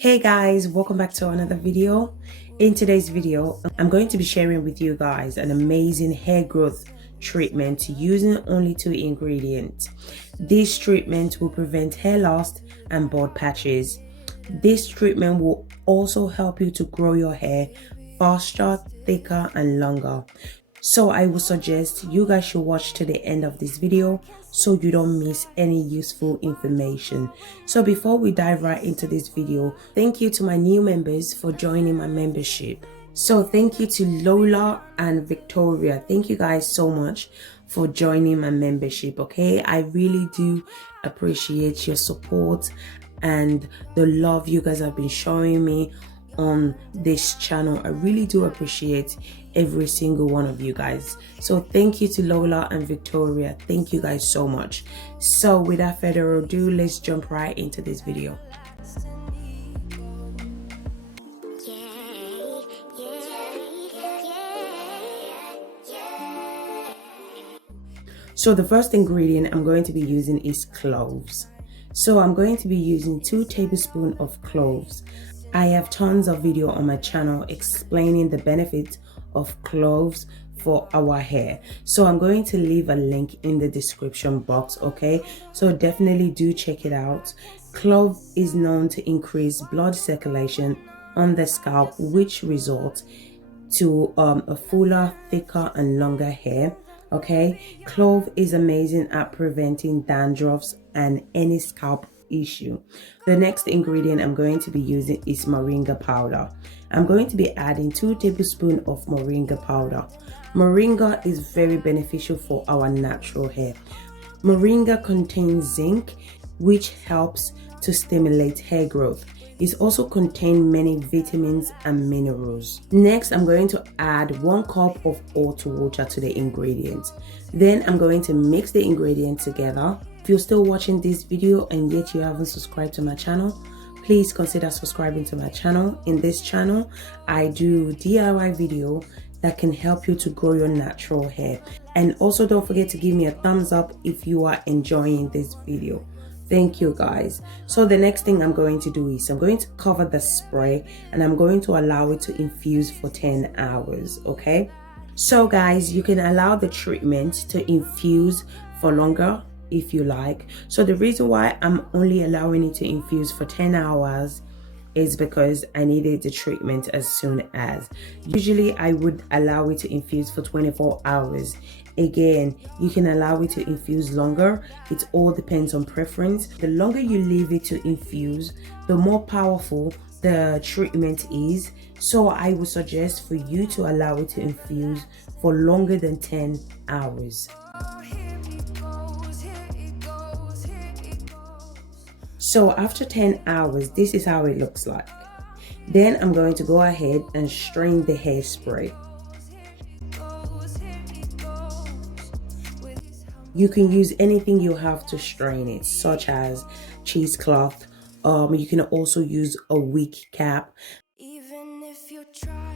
Hey guys, welcome back to another video. In today's video, I'm going to be sharing with you guys an amazing hair growth treatment using only 2 ingredients. This treatment will prevent hair loss and bald patches. This treatment will also help you to grow your hair faster, thicker and longer. So I would suggest you guys should watch to the end of this video so you don't miss any useful information. So before we dive right into this video, thank you to my new members for joining my membership. So thank you to Lola and Victoria. Thank you guys so much for joining my membership. Okay, I really do appreciate your support and the love you guys have been showing me on this channel. I really do appreciate every single one of you guys. So thank you to Lola and Victoria. Thank you guys so much. So without further ado, let's jump right into this video. So the first ingredient I'm going to be using is cloves. So I'm going to be using 2 tablespoons of cloves. I have tons of video on my channel explaining the benefits of cloves for our hair. So I'm going to leave a link in the description box, okay? So definitely do check it out. Clove is known to increase blood circulation on the scalp, which results to a fuller, thicker and longer hair. Okay, clove is amazing at preventing dandruffs and any scalp issue. The next ingredient I'm going to be using is moringa powder. I'm going to be adding 2 tablespoons of moringa powder. Moringa is very beneficial for our natural hair. Moringa contains zinc, which helps to stimulate hair growth. It also contains many vitamins and minerals. Next, I'm going to add 1 cup of hot water to the ingredients. Then I'm going to mix the ingredients together. If you're still watching this video and yet you haven't subscribed to my channel, please consider subscribing to my channel. In this channel, I do DIY video that can help you to grow your natural hair. And also don't forget to give me a thumbs up if you are enjoying this video. Thank you guys. So the next thing I'm going to do is I'm going to cover the spray and I'm going to allow it to infuse for 10 hours. Okay, so guys, you can allow the treatment to infuse for longer if you like. So the reason why I'm only allowing it to infuse for 10 hours is because I needed the treatment as soon as. Usually I would allow it to infuse for 24 hours. Again, you can allow it to infuse longer. It all depends on preference. The longer you leave it to infuse, the more powerful the treatment is. So I would suggest for you to allow it to infuse for longer than 10 hours. So after 10 hours, this is how it looks like. Then I'm going to go ahead and strain the hairspray. You can use anything you have to strain it, such as cheesecloth. You can also use a wig cap. Even if you try,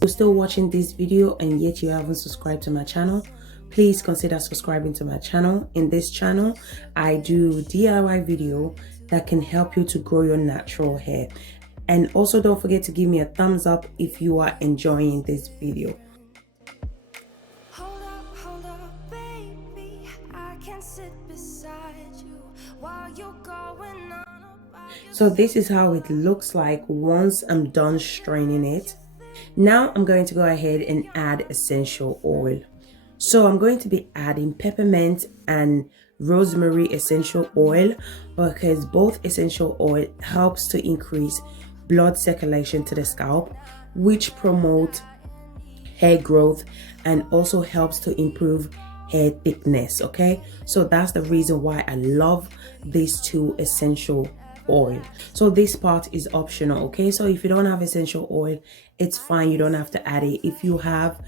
you're still watching this video and yet you haven't subscribed to my channel, please consider subscribing to my channel. In this channel, I do DIY video that can help you to grow your natural hair. And also don't forget to give me a thumbs up if you are enjoying this video. So this is how it looks like once I'm done straining it. Now I'm going to go ahead and add essential oil. So I'm going to be adding peppermint and rosemary essential oil because both essential oil helps to increase blood circulation to the scalp, which promotes hair growth and also helps to improve hair thickness. Okay, so that's the reason why I love these 2 essential oil. So this part is optional. Okay, so if you don't have essential oil, it's fine, you don't have to add it. If you have,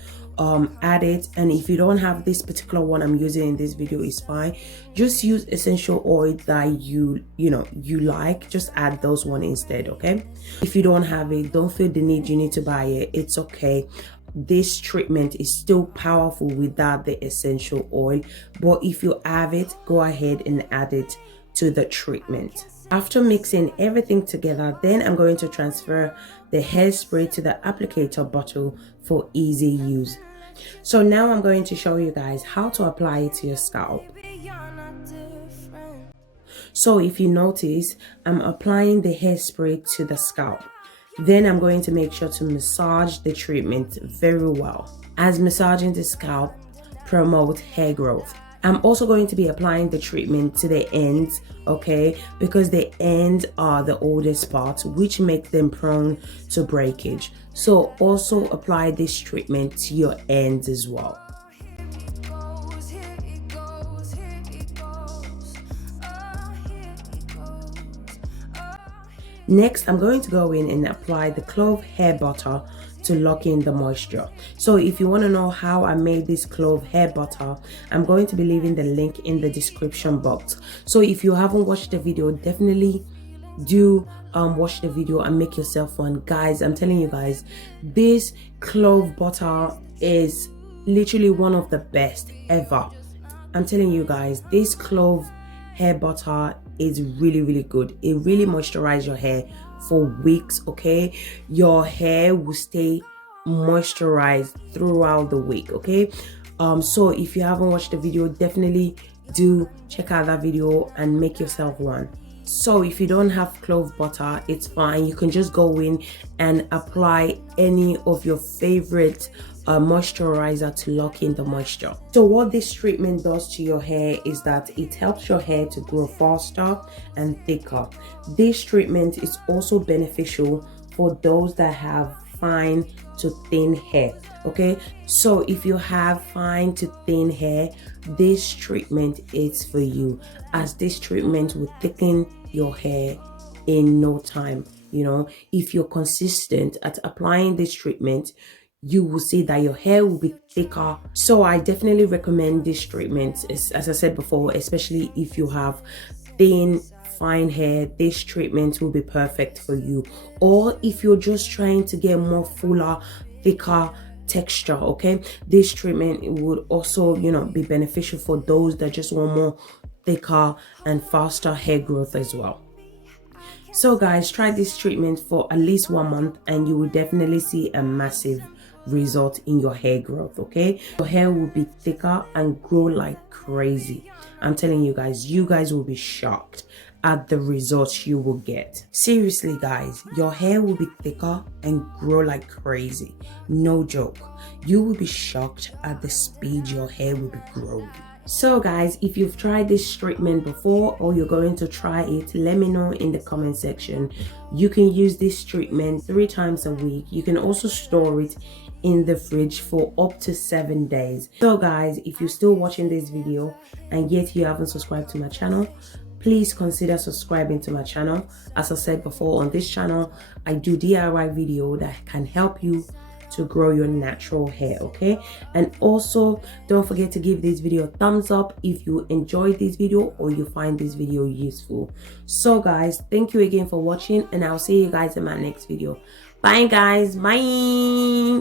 add it, and if you don't have this particular one I'm using in this video, is fine. Just use essential oil that you like. Just add those one instead. Okay, if you don't have it, don't feel the need you need to buy it. It's okay. This treatment is still powerful without the essential oil, but if you have it, go ahead and add it to the treatment. After mixing everything together, then I'm going to transfer the hairspray to the applicator bottle for easy use. So now I'm going to show you guys how to apply it to your scalp. So if you notice, I'm applying the hairspray to the scalp. Then I'm going to make sure to massage the treatment very well, as massaging the scalp promotes hair growth. I'm also going to be applying the treatment to the ends, okay, because the ends are the oldest parts, which make them prone to breakage. So also apply this treatment to your ends as well. Next, I'm going to go in and apply the clove hair butter to lock in the moisture. So if you want to know how I made this clove hair butter, I'm going to be leaving the link in the description box. So if you haven't watched the video, definitely do watch the video and make yourself one. Guys, I'm telling you guys, this clove butter is literally one of the best ever. I'm telling you guys, this clove hair butter is really good. It really moisturizes your hair for weeks, okay? Your hair will stay moisturized throughout the week, okay? So if you haven't watched the video, definitely do check out that video and make yourself one. So if you don't have clove butter, it's fine. You can just go in and apply any of your favorite moisturizer to lock in the moisture. So what this treatment does to your hair is that it helps your hair to grow faster and thicker. This treatment is also beneficial for those that have fine to thin hair, okay? So if you have fine to thin hair, this treatment is for you, as this treatment will thicken your hair in no time. You know, if you're consistent at applying this treatment, you will see that your hair will be thicker. So I definitely recommend this treatment, as I said before, especially if you have thin fine hair. This treatment will be perfect for you. Or if you're just trying to get more fuller, thicker texture, okay, this treatment would also, you know, be beneficial for those that just want more thicker and faster hair growth as well. So guys, try this treatment for at least 1 month and you will definitely see a massive result in your hair growth, okay? Your hair will be thicker and grow like crazy. I'm telling you guys will be shocked at the results you will get. Seriously guys, your hair will be thicker and grow like crazy. No joke. You will be shocked at the speed your hair will be growing. So guys, if you've tried this treatment before or you're going to try it, let me know in the comment section. You can use this treatment 3 times a week. You can also store it in the fridge for up to 7 days. So guys, if you're still watching this video and yet you haven't subscribed to my channel, please consider subscribing to my channel. As I said before, on this channel I do DIY video that can help you to grow your natural hair, okay? And also don't forget to give this video a thumbs up if you enjoyed this video or you find this video useful. So guys, thank you again for watching and I'll see you guys in my next video. Bye guys, bye.